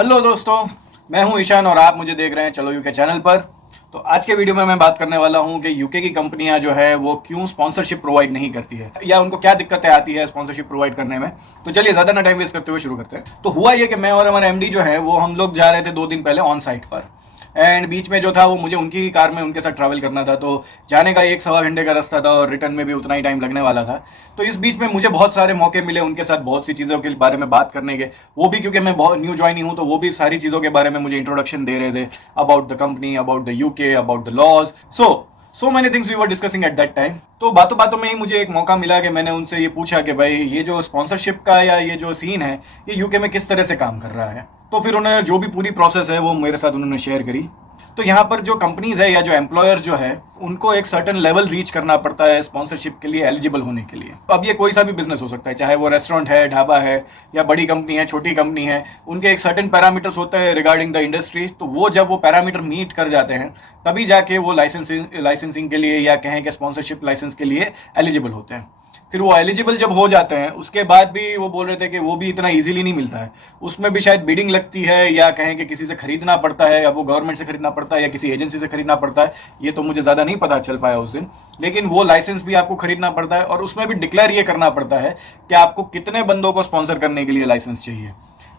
Hello दोस्तों, मैं हूं ईशान और आप मुझे देख रहे हैं चलो यूके चैनल पर। तो आज के वीडियो में मैं बात करने वाला हूं कि यूके की कंपनियां जो है वो क्यों स्पॉन्सरशिप प्रोवाइड नहीं करती है या उनको क्या दिक्कतें आती है स्पॉन्सरशिप प्रोवाइड करने में। तो चलिए ज़्यादा ना टाइम वेस्ट करते हुए शुरू करते हैं। तो हुआ ये कि मैं और हमारे एमडी जो है वो हम लोग जा रहे थे 2 दिन पहले ऑन साइट पर, एंड बीच में जो था वो मुझे उनकी कार में उनके साथ ट्रैवल करना था। तो जाने का 1-1.25 घंटे का रास्ता था और रिटर्न में भी उतना ही टाइम लगने वाला था। तो इस बीच में मुझे बहुत सारे मौके मिले उनके साथ बहुत सी चीज़ों के बारे में बात करने के, वो भी क्योंकि मैं बहुत न्यू ज्वाइनिंग हूँ, तो वो भी सारी चीज़ों के बारे में मुझे इंट्रोडक्शन दे रहे थे about the company, about the UK, about the laws, so many things we were discussing at that time. तो बातों बातों में ही मुझे एक मौका मिला कि मैंने उनसे ये पूछा कि भाई ये जो स्पॉन्सरशिप का या ये जो सीन है ये यूके में किस तरह से काम कर रहा है। तो फिर उन्होंने जो भी पूरी प्रोसेस है वो मेरे साथ उन्होंने शेयर करी। तो यहाँ पर जो कंपनीज है या जो एम्प्लॉयर्स जो है उनको एक सर्टेन लेवल रीच करना पड़ता है स्पॉन्सरशिप के लिए, एलिजिबल होने के लिए। अब ये कोई सा भी बिजनेस हो सकता है, चाहे वो रेस्टोरेंट है, ढाबा है, या बड़ी कंपनी है, छोटी कंपनी है, उनके एक सर्टेन पैरामीटर्स होते हैं रिगार्डिंग द इंडस्ट्री। तो वो जब वो पैरामीटर मीट कर जाते हैं तभी जाके वो लाइसेंसिंग के लिए या कहें कि स्पॉन्सरशिप लाइसेंस के लिए एलिजिबल होते हैं। फिर वो एलिजिबल जब हो जाते हैं उसके बाद भी वो बोल रहे थे कि वो भी इतना इजीली नहीं मिलता है, उसमें भी शायद बिडिंग लगती है या कहें कि किसी से खरीदना पड़ता है, या वो गवर्नमेंट से खरीदना पड़ता है या किसी एजेंसी से खरीदना पड़ता है। ये तो मुझे ज़्यादा नहीं पता चल पाया उस दिन, लेकिन वो लाइसेंस भी आपको खरीदना पड़ता है और उसमें भी डिक्लेयर ये करना पड़ता है कि आपको कितने बंदों को स्पॉन्सर करने के लिए लाइसेंस चाहिए।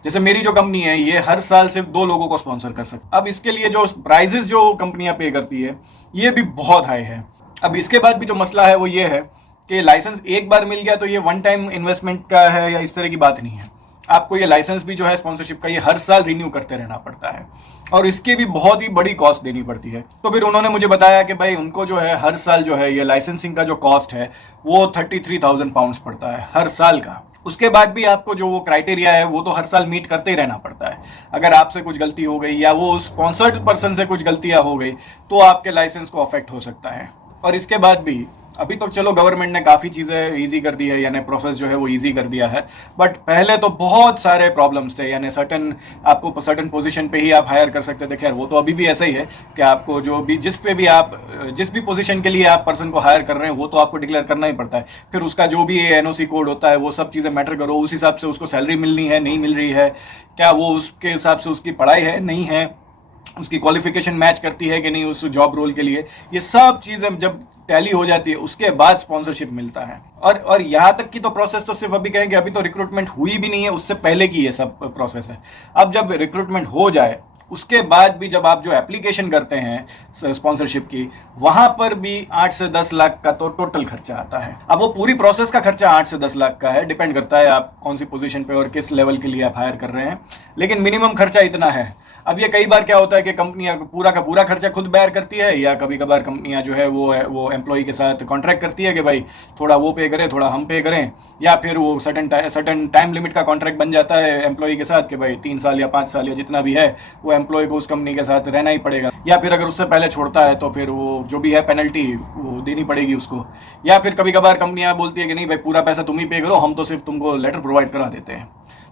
जैसे मेरी जो कंपनी है ये हर साल सिर्फ 2 लोगों को स्पॉन्सर कर सकती है। अब इसके लिए जो प्राइजेस जो कंपनियां पे करती है ये भी बहुत हाई है। अब इसके बाद भी जो मसला है वो ये है कि लाइसेंस एक बार मिल गया तो ये वन टाइम इन्वेस्टमेंट का है या इस तरह की बात नहीं है। आपको ये लाइसेंस भी जो है स्पॉन्सरशिप का ये हर साल रिन्यू करते रहना पड़ता है और इसकी भी बहुत ही बड़ी कॉस्ट देनी पड़ती है। तो फिर उन्होंने मुझे बताया कि भाई उनको जो है हर साल जो है ये लाइसेंसिंग का जो कॉस्ट है वो 33,000 पाउंड्स पड़ता है हर साल का। उसके बाद भी आपको जो वो क्राइटेरिया है वो तो हर साल मीट करते ही रहना पड़ता है। अगर आपसे कुछ गलती हो गई या वो स्पॉन्सर्ड पर्सन से कुछ गलतियां हो गई तो आपके लाइसेंस को अफेक्ट हो सकता है। और इसके बाद भी अभी तो चलो गवर्नमेंट ने काफ़ी चीज़ें इजी कर दी है, यानी प्रोसेस जो है वो इजी कर दिया है, बट पहले तो बहुत सारे प्रॉब्लम्स थे। यानी आपको सर्टन पोजीशन पे ही आप हायर कर सकते थे। खैर वो तो अभी भी ऐसा ही है कि आपको जो भी जिस भी पोजीशन के लिए आप पर्सन को हायर कर रहे हैं वो तो आपको डिक्लेयर करना ही पड़ता है। फिर उसका जो भी एनओसी कोड होता है वो सब चीज़ें मैटर करो, उस हिसाब से उसको सैलरी मिलनी है नहीं मिल रही है, क्या वो उसके हिसाब से उसकी पढ़ाई है नहीं है, उसकी क्वालिफिकेशन मैच करती है कि नहीं उस जॉब रोल के लिए, ये सब चीज़ें जब टैली हो जाती है उसके बाद स्पॉन्सरशिप मिलता है। और यहाँ तक की तो प्रोसेस तो सिर्फ अभी कहेंगे अभी तो रिक्रूटमेंट हुई भी नहीं है, उससे पहले की ये सब प्रोसेस है। अब जब रिक्रूटमेंट हो जाए उसके बाद भी जब आप जो एप्लीकेशन करते हैं स्पॉन्सरशिप की, वहां पर भी 8 से 10 लाख का तो टोटल खर्चा आता है। अब वो पूरी प्रोसेस का खर्चा 8 से 10 लाख का है, डिपेंड करता है आप कौन सी पोजीशन पे और किस लेवल के लिए आप हायर कर रहे हैं, लेकिन मिनिमम खर्चा इतना है। अब ये कई बार क्या होता है कि कंपनियां पूरा का पूरा खर्चा खुद बेयर करती है, या कभी कभार कंपनियां जो है वो एम्प्लॉय के साथ कॉन्ट्रैक्ट करती है कि भाई थोड़ा वो पे करें थोड़ा हम पे करें, या फिर वो सर्टन टाइम लिमिट का कॉन्ट्रैक्ट बन जाता है एम्प्लॉय के साथ कि भाई 3 साल या 5 साल या जितना भी है वो एम्प्लॉय को उस कंपनी के साथ रहना ही पड़ेगा, या फिर अगर उससे पहले छोड़ता है तो फिर वो जो भी है पेनल्टी वो देनी पड़ेगी उसको। या फिर कभी कभार कंपनियां बोलती है कि नहीं भाई पूरा पैसा तुम ही पे करो, हम तो सिर्फ तुमको लेटर प्रोवाइड करा देते हैं।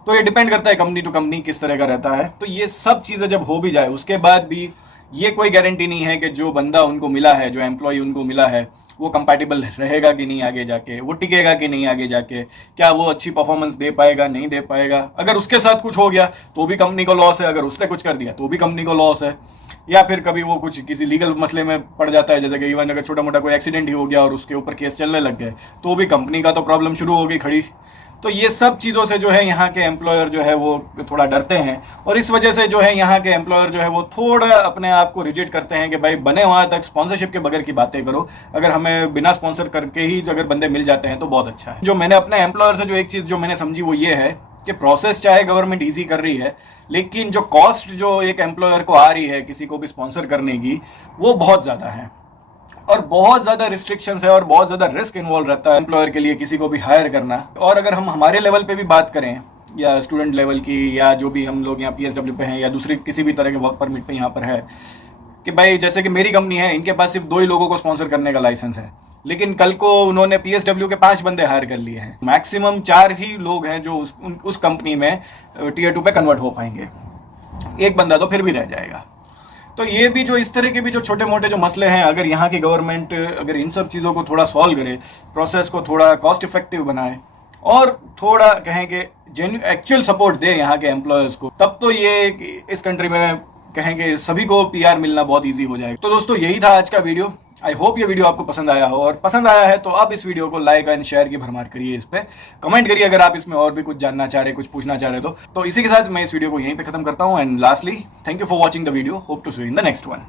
तो ये डिपेंड करता है कंपनी टू कंपनी किस तरह का रहता है। तो ये सब चीज़ें जब हो भी जाए उसके बाद भी ये कोई गारंटी नहीं है कि जो बंदा उनको मिला है, जो एम्प्लॉय उनको मिला है, वो कंपैटिबल रहेगा कि नहीं आगे जाके, वो टिकेगा कि नहीं आगे जाके, क्या वो अच्छी परफॉर्मेंस दे पाएगा नहीं दे पाएगा। अगर उसके साथ कुछ हो गया तो भी कंपनी को लॉस है, अगर उसने कुछ कर दिया तो भी कंपनी को लॉस है। या फिर कभी वो कुछ किसी लीगल मसले में पड़ जाता है, जैसे कि इवन अगर छोटा मोटा कोई एक्सीडेंट ही हो गया और उसके ऊपर केस चलने लग गए तो भी कंपनी का तो प्रॉब्लम शुरू हो गई खड़ी। तो ये सब चीज़ों से जो है यहाँ के एम्प्लॉयर जो है वो थोड़ा डरते हैं, और इस वजह से जो है यहाँ के एम्प्लॉयर जो है वो थोड़ा अपने आप को रिजिड करते हैं कि भाई बने वहाँ तक स्पॉन्सरशिप के बगैर की बातें करो, अगर हमें बिना स्पॉन्सर करके ही अगर बंदे मिल जाते हैं तो बहुत अच्छा है। जो मैंने अपने एम्प्लॉयर से जो एक चीज़ जो मैंने समझी वो ये है कि प्रोसेस चाहे गवर्नमेंट ईजी कर रही है, लेकिन जो कॉस्ट जो एक एम्प्लॉयर को आ रही है किसी को भी स्पॉन्सर करने की वो बहुत ज़्यादा है, और बहुत ज़्यादा रिस्ट्रिक्शंस है और बहुत ज़्यादा रिस्क इन्वॉल्व रहता है एम्प्लॉयर के लिए किसी को भी हायर करना। और अगर हम हमारे लेवल पे भी बात करें या स्टूडेंट लेवल की, या जो भी हम लोग यहाँ PSW पे हैं या दूसरी किसी भी तरह के वर्क परमिट पे यहाँ पर है, कि भाई जैसे कि मेरी कंपनी है इनके पास सिर्फ 2 ही लोगों को स्पॉन्सर करने का लाइसेंस है, लेकिन कल को उन्होंने PSW के 5 बंदे हायर कर लिए हैं। मैक्सिमम 4 ही लोग हैं जो उस कंपनी में Tier 2 पे कन्वर्ट हो पाएंगे, एक बंदा तो फिर भी रह जाएगा। तो ये भी जो इस तरह के भी जो छोटे मोटे जो मसले हैं, अगर यहाँ की गवर्नमेंट अगर इन सब चीज़ों को थोड़ा सॉल्व करे, प्रोसेस को थोड़ा कॉस्ट इफेक्टिव बनाए, और थोड़ा कहें कि एक्चुअल सपोर्ट दे यहाँ के एम्प्लॉयर्स को, तब तो ये इस कंट्री में कहेंगे सभी को पीआर मिलना बहुत इजी हो जाएगा। तो दोस्तों यही था आज का वीडियो। आई होप ये वीडियो आपको पसंद आया हो, और पसंद आया है तो आप इस वीडियो को लाइक एंड शेयर की भरमार करिए, इस पे कमेंट करिए अगर आप इसमें और भी कुछ जानना चाह रहे, कुछ पूछना चाह रहे तो इसी के साथ मैं इस वीडियो को यहीं पे खत्म करता हूँ। And lastly, thank you for watching the video, hope to see you in the next one.